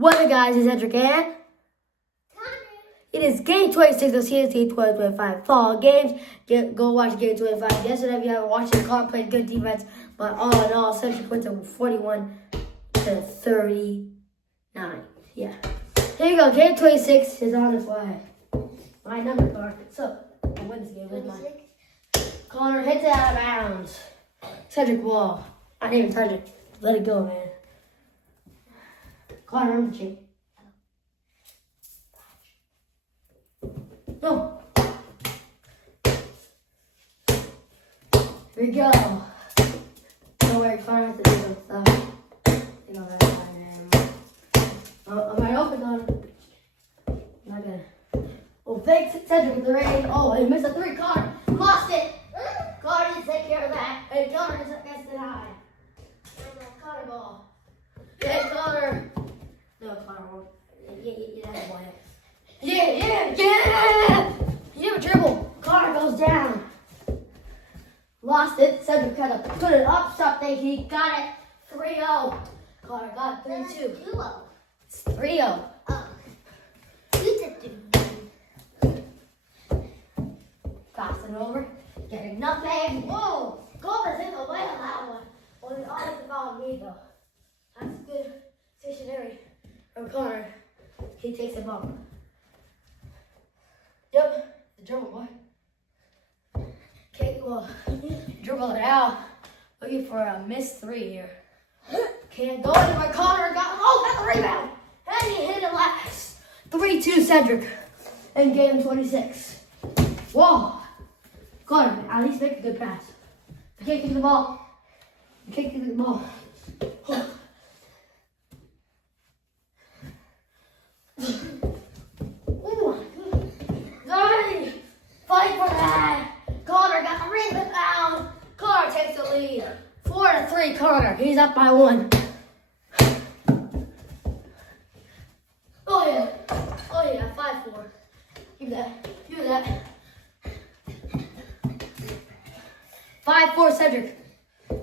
What's up, guys? It's Cedric and it is game 26 of CNC 2025 fall games. Go watch game 25. Yesterday, if you haven't watched it, Carr played good defense, but all in all, Cedric went to 41 to 39. Yeah. Here you go. Game 26 is on its way. My number card. So, I win this game with my Connor hits it out of bounds. Cedric ball. I didn't even touch it. Let it go, man. Connor, I'm the chick. No. Here we go. Don't worry, Connor has to do some stuff. You know that's fine. I'm right open, Connor. Not good. Oh, big Cedric with the rain. Oh, he missed a three. Connor lost it. Connor didn't take care of that. Hey, Connor gets it high. Connor ball. Yeah, Connor. No, Connor won't. Yeah, that's a boy. Yeah! You have a dribble. Connor goes down. Lost it. Cedric kind of put it up something. He got it. 3-0. Connor got 3-2. 2-0. It's 3-0. Oh. You did Pass it over. Getting nothing. Whoa! Connor's in the way on that one. Well, the offensive foul on me, though. That's good stationary from Connor. He takes a bump. Yep, the dribble, boy. Okay, well, dribble it out. Looking for a missed three here. Can't go anywhere. Connor got the rebound. And he hit it last. 3-2 Cedric in game 26. Whoa. Connor, at least make a good pass. You can't kick the ball. You can't kick the ball. Fight for that. Connor got the rebound. Connor takes the lead. 4-3 Connor. He's up by 1. Oh yeah, 5-4. Give that. 5-4 Cedric. We're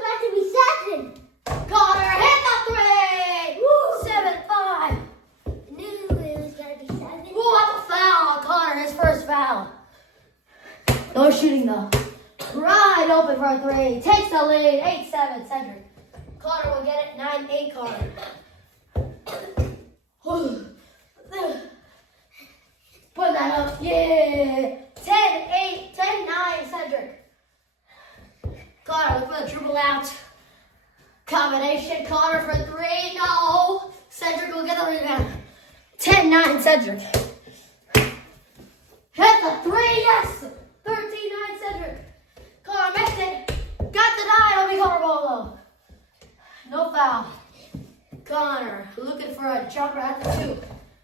about to be second. Connor hit the 3. Woo, 7-5. Knew it was gonna be 7. Who got the foul? Connor, his first foul. No shooting though. Right open for a 3. Takes the lead. 8-7 Cedric. Connor will get it. 9-8 Connor. Put that up. Yeah. 10-8. 10-9 Cedric. Connor, look for the dribble out. Combination. Connor for 3. No. Cedric will get the rebound. 10-9 Cedric. Hit the 3. Yes. 13-9 Cedric. Connor missed it. Got the 9. It'll be Connor ball though. No foul. Connor looking for a jumper at the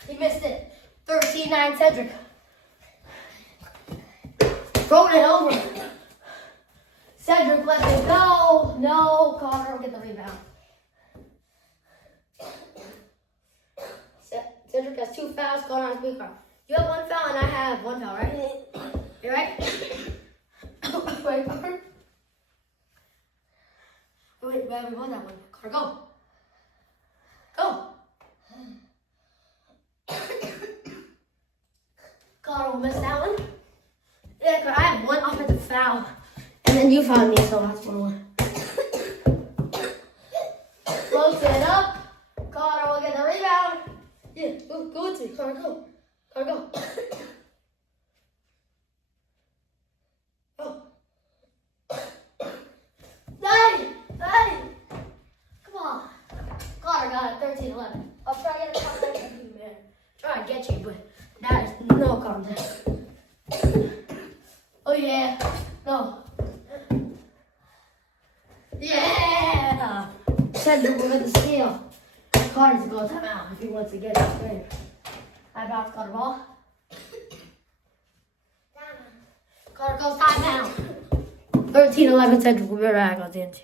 2. He missed it. 13-9 Cedric. Throwing it over. Cedric lets it go. No, Connor will get the rebound. Cedric has 2 fouls. Connor has 3 fouls. You have 1 foul and I have 1 foul, right? You right? Wait, Connor. Wait, we won that one. Connor, go. Go. Connor will miss that one. Yeah, because I have 1 offensive foul. And then you found me, so that's 1-1. Close it up. Connor will get the rebound. Yeah, go with it. Connor, go. Connor, go. Go. Hey! Come on. Connor got it, 13-11. I'll try to get a contest with you, man. Try to get you, but that is no contest. Oh, yeah. No. Yeah! Cedric will get the steal. Connor's going to timeout if he wants to get it straight. I bounce Connor ball. Connor goes timeout. 13-11 Cedric will be back on CNC.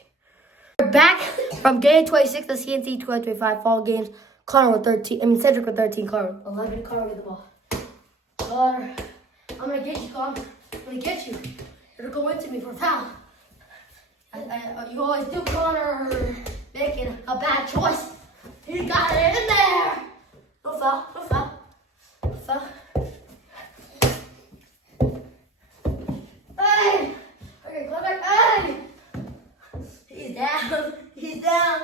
We're back from game 26 of CNC 2025 fall games. Cedric with 13, Connor with 11. Connor with the ball. Connor, I'm going to get you, Connor. I'm going to get you. You're going to go into me for a foul. You always do, Connor. making a bad choice. He got it in there. No foul, no foul, no foul. Hey! Okay, go back. Hey! He's down. He's down.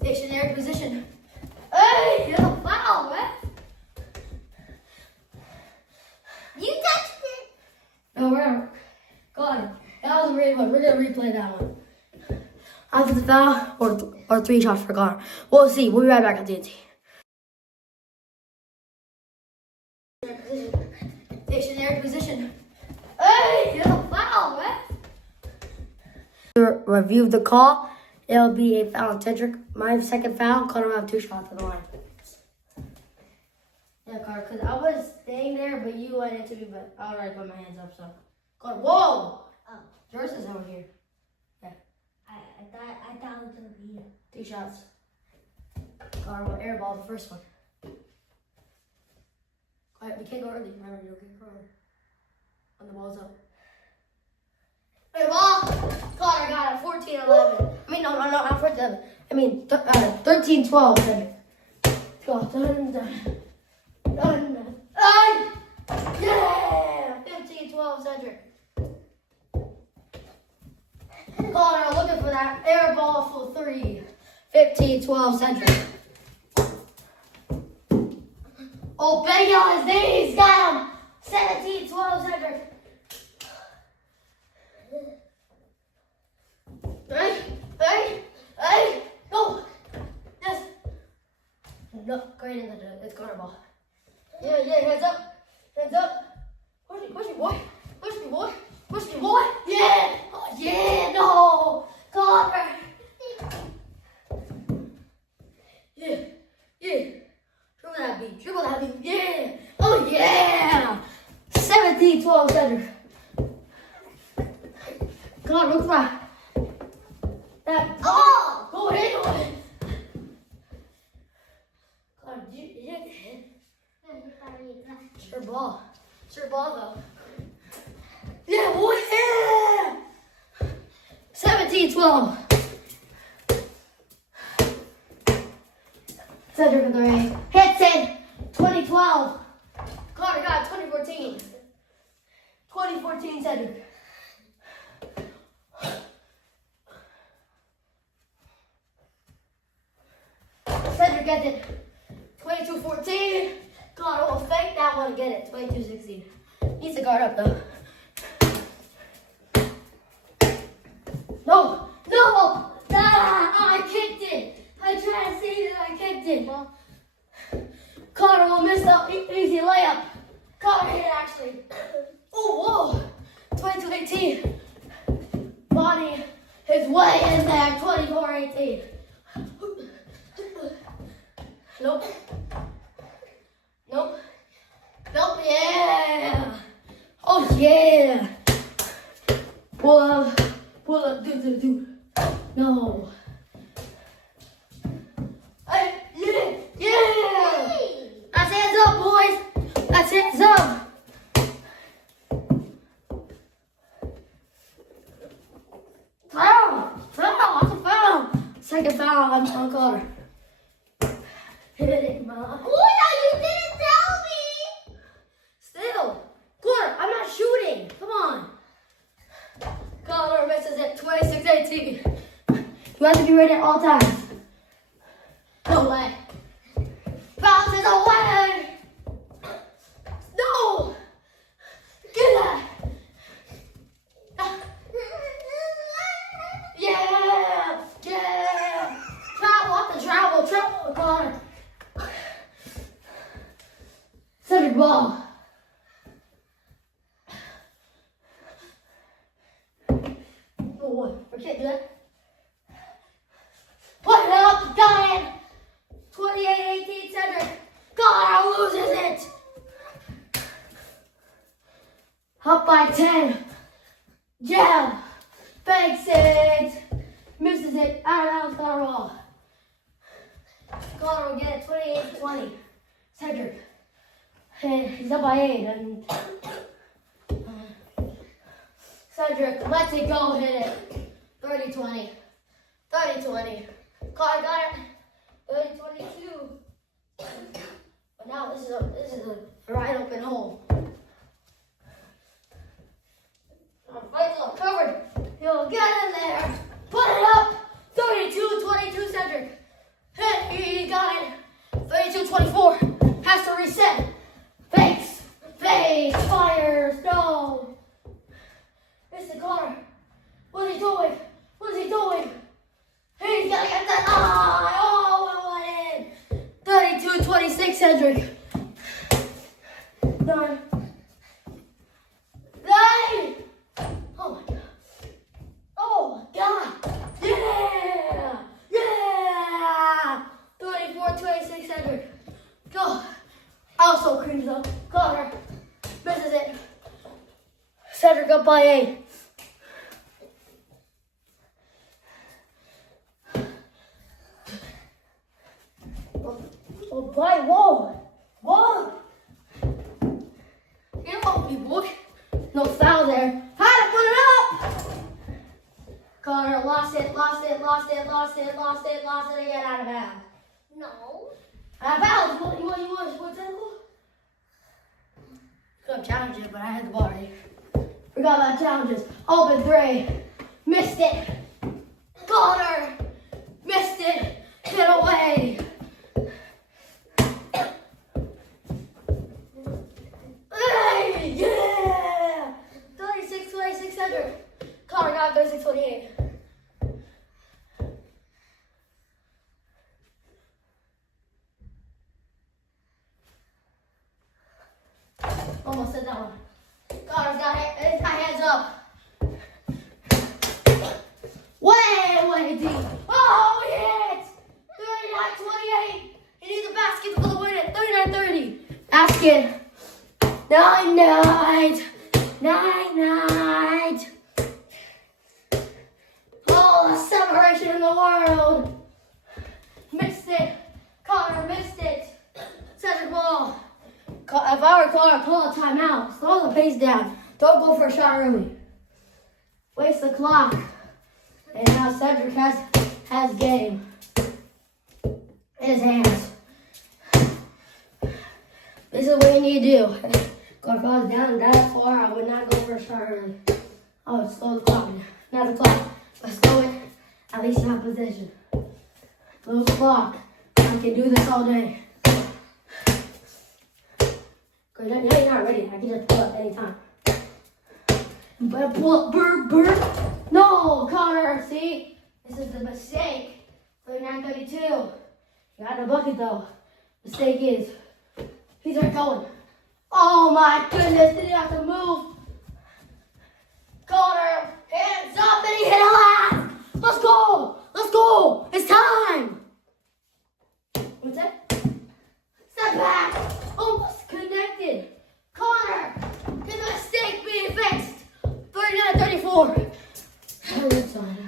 Stationary position. Hey! You're a foul, man. You touched it. No, we're gone. That was a great one. We're gonna replay that one. After the foul or 3 shots for Connor. We'll see. We'll be right back on TNT. Stationary position. Hey, you're a foul, man. Review of the call. It'll be a foul on Cedric. My second foul. Connor will have 2 shots on the line. Yeah, Connor, because I was staying there, but you went into me, but I already put my hands up, so. Connor, whoa! Oh, Yours is over here. Yeah. I thought it was gonna be. 2 shots. Connor will airball the first one. Quiet, we can't go early. Remember, you don't get early. When the ball's up. Airball! Connor got it. 14-11. I mean, no, not 14-11. I mean, 13-12. Go, done. Yeah! 15-12, Cedric. Connor looking for that air ball for 3. 15-12, Cedric. Oh, bang on his knees. Got him. 17-12, Cedric. Hey. Go. Yes. No, great in the it's Connor ball. Yeah, hands up. Push me, boy. Yeah. Oh, yeah, no. Connor. Yeah. Dribble that beat. Yeah. Oh, yeah. 17-12, Cedric. Connor, look for that. Oh, go ahead. Connor, you hit the head. Sure ball though. Yeah, boy, yeah! 17-12. Cedric with the ring. Hits it. 2012. Connor got it. 2014. 2014 Cedric. Cedric gets it. 22-14. Connor will fake that one and get it. 22-16. Needs to guard up though. No! I kicked it! I tried to see that I kicked it. Connor will miss the easy layup. Connor hit it actually. Oh, whoa! 22-18. Body is way in there. 24-18. Nope. Yeah. Oh yeah. Pull up, do. No. Hey, yeah. That's hands up, boys. That's hands up. Foul. That's a foul. Second foul on Connor. Hit it, Mom. You didn't tell me. Still. Connor, I'm not shooting. Come on. Connor misses it. 26-18. You have to be ready at all times. No way. Bounces away. No. Get that. Yeah. Travel, Connor. Cedric ball. Oh, what? I can't do that. Put it up, got it. 28-18, Cedric. Connor loses it. Up by 10. Yeah. Fakes it. Misses it. Out of bounds, Connor ball. Connor will get it. 28-20. Cedric. And he's up by 8. And Cedric, let's it go, hit it. 30-20. 30-20. Connor got it. 30-22. But now this is a right open hole. Right to the covered. He'll get in there. Put it up. 32-22, Cedric. Hit. He got it. 32-24. Has to reset. Fakes. Fakes. Fires. No. It's the car. What is he doing? What is he doing? He's gonna get that. Oh, it went in. 32-26, Cedric. Done. Nine. Oh my God. Oh my God. Yeah. Yeah. 34-26, Cedric. Go. I was so cringe though. Connor misses it. Cedric up by 8. Oh, boy, whoa. Whoa. Get off me, boy. No foul there. Had to put it up. Connor lost it again, out of bounds. No. Out of bounds. What's that called? Could have challenged it, but I had the ball already. Forgot about challenges. Open 3. Missed it. Connor. Missed it. Get away. Hey, yeah. 36-26, Cedric. Connor got 36-28. Almost said that one. Connor's got hands up. Way deep. Oh, he hits! 39-28. He needs a basket for the win at 39-30. Basket. 9-9. Oh, the separation in the world. Missed it. Connor missed it. Cedric ball. If I were Connor, call a timeout. Slow the pace down. Don't go for a shot early. Waste the clock. And now Cedric has game in his hands. This is what you need to do. If I was down that far, I would not go for a shot early. I would slow the clock. Not the clock, but slow it. At least in my position. Slow the clock. I can do this all day. Because now you're not ready. I can just pull up anytime. But pull up, burr. No, Connor, see? This is the mistake. 39-32. You got the bucket though. Mistake is, he's not going. Oh my goodness, did he have to move? Connor, hands up, and he hit it last. Let's go. It's time. What's that? Step back. Almost connected. Connor, the mistake being fixed. 39-34. Good side.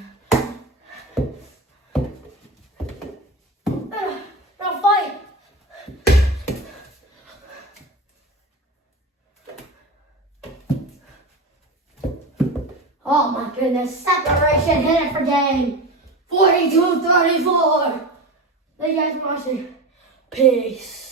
Now fight. Oh my goodness. Separation hit it for game. 42-34. Thank you guys for watching. Peace.